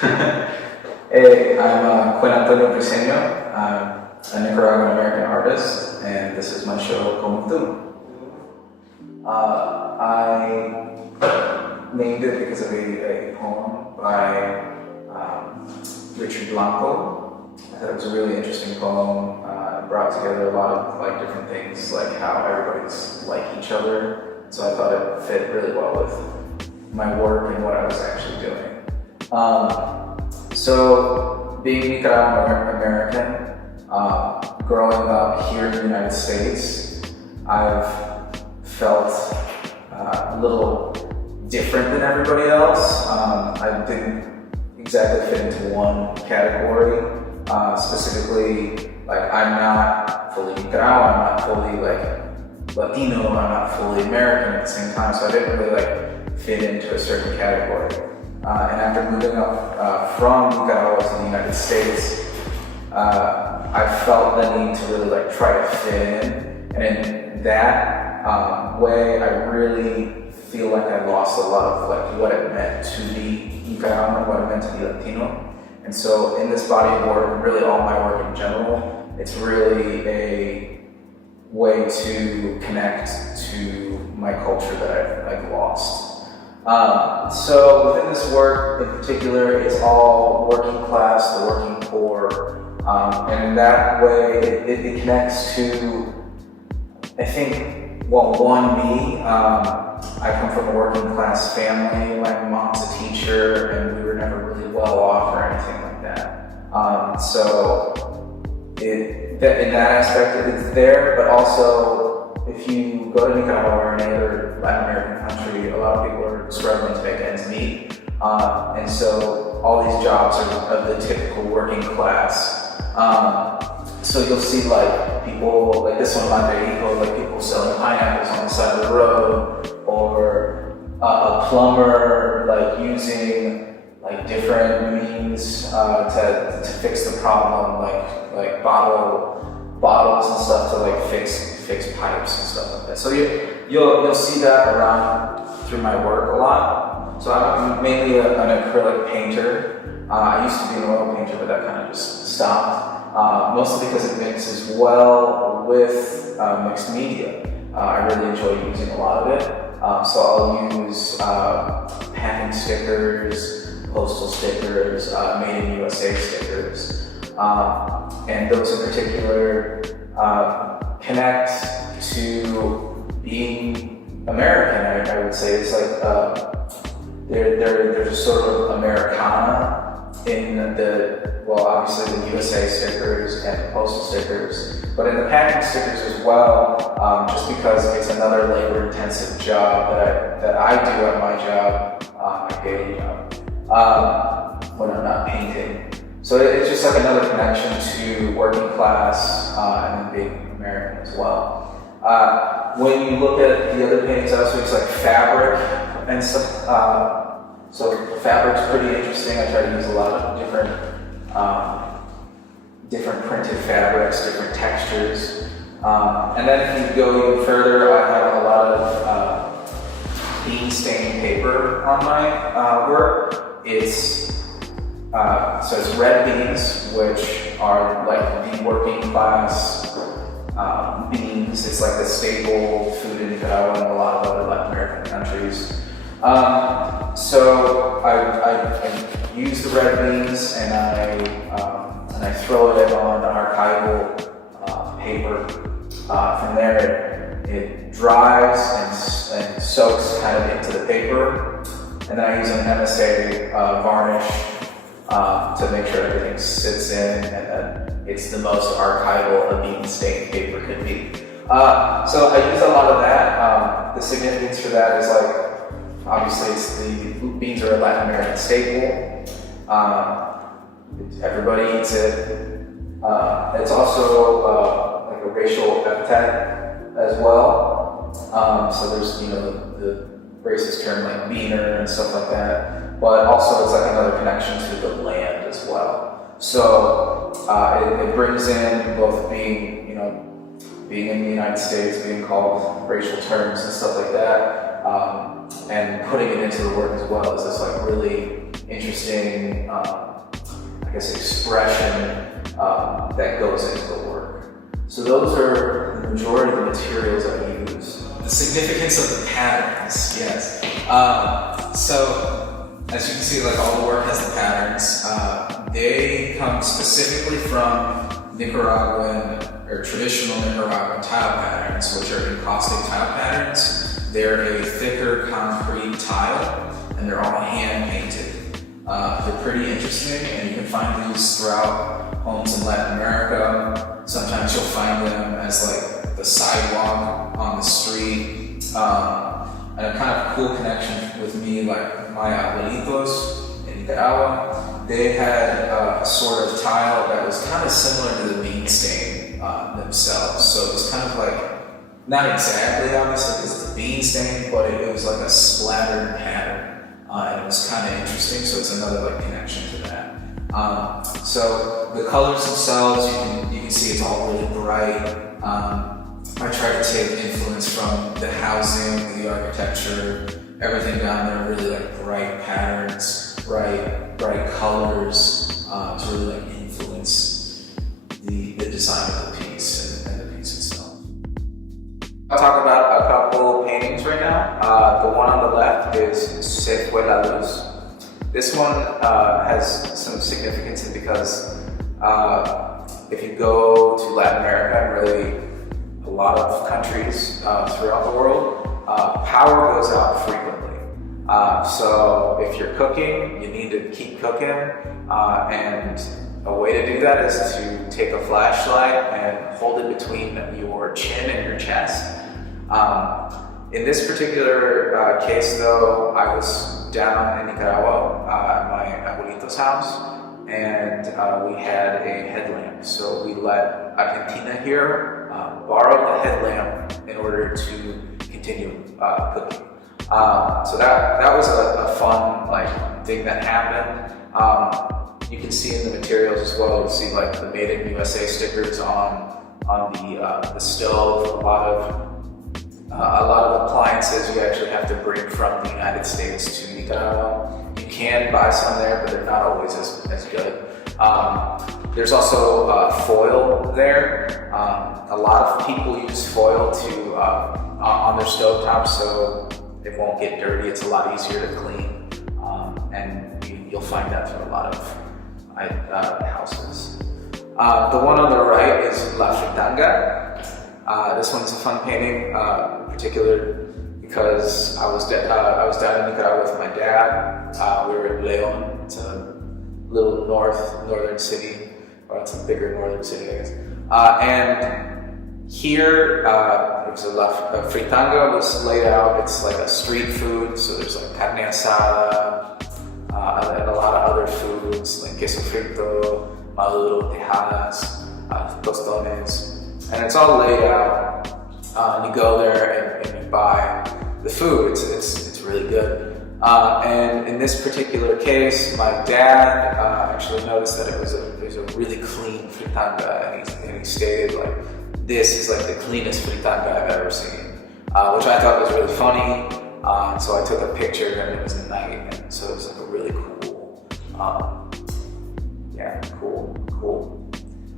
Hey, I'm Quinn Antonio Briceño. I'm a Nicaraguan American artist, and this is my show, Como Tú. I named it because of a poem by Richard Blanco. I thought it was a really interesting poem. It brought together a lot of different things, like how everybody's like each other. So I thought it fit really well with my work and what I was actually doing. So, being Nicaraguan American, growing up here in the United States, I've felt a little different than everybody else. I didn't exactly fit into one category. Specifically, I'm not fully Nicaraguan, I'm not fully Latino, I'm not fully American at the same time, so I didn't really fit into a certain category. And after moving up from Nicaragua to the United States, I felt the need to really try to fit in. And in that way, I really feel like I lost a lot of what it meant to be Nicaraguan, what it meant to be Latino. And so in this body of work, really all my work in general, it's really a way to connect to my culture that I've lost. So within this work in particular, it's all working class, the working poor, and in that way it connects to, I think, one, me. I come from a working class family. My mom's a teacher, and we were never really well off or anything like that. So in that aspect, it's there, but also if you go to Nicaragua or any other Latin American country, a lot of people are struggling to make ends meet. And so all these jobs are of the typical working class. So you'll see people, like this one, people selling pineapples on the side of the road, or a plumber using different means to fix the problem, like bottles and stuff to fix pipes and stuff like that. So you'll see that around through my work a lot. So I'm mainly an acrylic painter. I used to be an oil painter, but that kind of just stopped. Mostly because it mixes well with mixed media. I really enjoy using a lot of it. So I'll use packing stickers, postal stickers, made in USA stickers. And those in particular connect to being American, I would say. It's there's a sort of Americana in obviously the USA stickers and the postal stickers, but in the packing stickers as well, just because it's another labor-intensive job that I do at my job, my daily job, when I'm not painting. So it's just another connection to working class and then being American as well. When you look at the other paintings, I also use fabric and stuff. So fabric's pretty interesting. I try to use a lot of different printed fabrics, different textures. And then if you go even further, I have a lot of bean stained paper on my work. It's red beans, which are the working class beans. It's the staple food in Nicaragua and a lot of other Latin American countries. So I use the red beans and I throw it on archival paper. From there, it dries and soaks kind of into the paper, and then I use an MSA varnish to make sure everything sits in, and then it's the most archival a bean stained paper could be. So I use a lot of that. The significance for that is obviously the beans are a Latin American staple. Everybody eats it. It's also a racial epithet as well. So there's the racist term beaner and stuff like that. But also it's another connection to the land as well. So it brings in both being in the United States, being called racial terms and stuff like that, and putting it into the work as well is this really interesting, I guess, expression that goes into the work. So those are the majority of the materials I use. The significance of the patterns, yes. So, as you can see, like all the work has the patterns. They come specifically from Nicaraguan or traditional Nicaraguan tile patterns, which are encaustic tile patterns. They're a thicker concrete tile, and they're all hand painted. They're pretty interesting, and you can find these throughout homes in Latin America. Sometimes you'll find them as like the sidewalk on the street. And a kind of cool connection with me, like my abuelitos in Nicaragua, they had a sort of tile that was kind of similar to the bean stain themselves. So it was kind of like, not exactly obviously because it's a bean stain, but it was like a splattered pattern. And it was kind of interesting, so it's another like connection to that. So the colors themselves, you can see it's all really bright. I try to take influence from the housing, the architecture, everything down there, really like bright patterns, bright colors, to really like influence the design of the piece and the piece itself. I'll talk about a couple paintings right now. The one on the left is Se Fue la Luz. This one has some significance because if you go to Latin America and really a lot of countries throughout the world, power goes out frequently. So if you're cooking, you need to keep cooking, and a way to do that is to take a flashlight and hold it between your chin and your chest. In this particular case though, I was down in Nicaragua at my abuelito's house, and we had a headlamp. So we let Argentina here borrow the headlamp in order to continue cooking. So that was a fun like thing that happened. You can see in the materials as well. You see like the Made in USA stickers on the stove. A lot of appliances you actually have to bring from the United States to Nicaragua. You can buy some there, but they're not always as good. There's also foil there. A lot of people use foil to on their stovetops, so it won't get dirty. It's a lot easier to clean, and you'll find that through a lot of houses. The one on the right is La Fritanga. This one's a fun painting, in particular because I was down in Nicaragua with my dad. We were in León. It's a little northern city, or it's a bigger northern city, I guess. And here, it was a fritanga was laid out. It's like a street food, so there's like carne asada, and a lot of other foods like queso frito, maduro, tejadas, tostones, and it's all laid out. You go there and you buy the food. It's really good. And in this particular case, my dad actually noticed that it was a really clean fritanga, and he stated like, "This is like the cleanest fritanga I've ever seen," which I thought was really funny. So I took a picture, and it was at night, and so it was like a really cool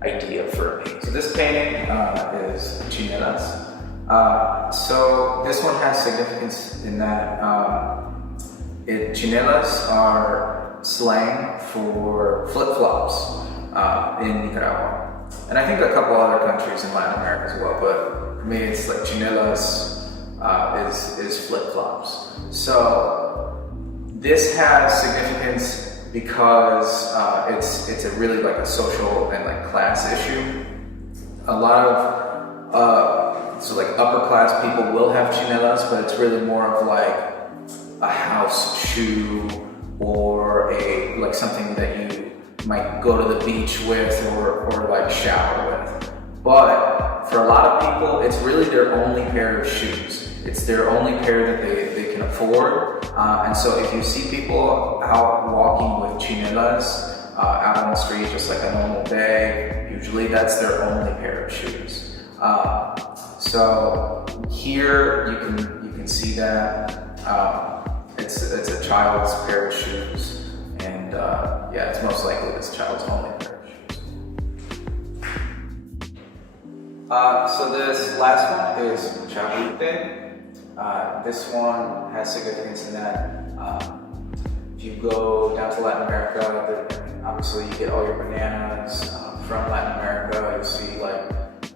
idea for a painting. So this painting is chinelas. So this one has significance in that chinelas are slang for flip-flops in Nicaragua. And I think a couple other countries in Latin America as well, but for me it's like chinelas is flip-flops. So this has significance because it's a really like a social and like class issue. A lot of so like upper class people will have chinelas, but it's really more of like a house shoe or like something that you might go to the beach with or like shower with. But for a lot of people, it's really their only pair of shoes. It's their only pair that they can afford. And so if you see people out walking with chinelas out on the street just like a normal day, usually that's their only pair of shoes. So here you can see that it's a child's pair of shoes, and yeah, it's most likely this child's only pair of shoes. So this last one is Chavite. This one has significance in that if you go down to Latin America, obviously you get all your bananas from Latin America. You'll see like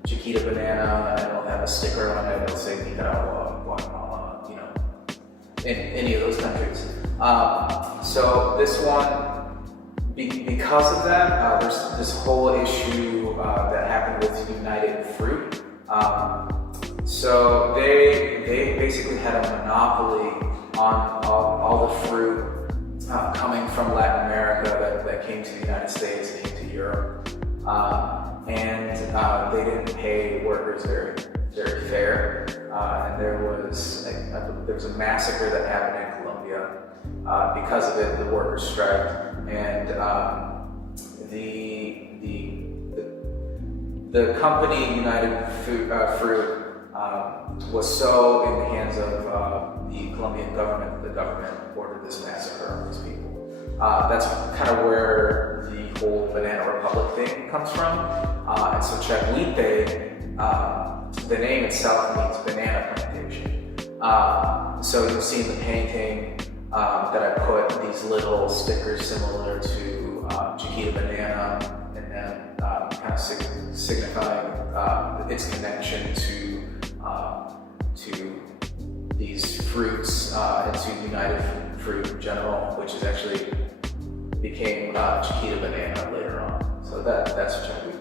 Chiquita banana, and it'll have a sticker on it. It'll say Nicaragua, Guatemala, you know, in any of those countries. So this one, because of that, there's this whole issue that happened with United Fruit. So they basically had a monopoly on all the fruit coming from Latin America that came to the United States, came to Europe, and they didn't pay workers very fair. And there was a massacre that happened in Colombia. Because of it, the workers striked, and the company United Fruit was so in the hands of the Colombian government. The government ordered this massacre on these people. That's kind of where the whole Banana Republic thing comes from. And so Chaguite, the name itself means banana plantation. So you'll see in the painting that I put these little stickers similar to Chiquita banana, and then kind of signifying its connection to these fruits and to United Fruit in general, which is actually became Chiquita banana later on. So that's Chaguite.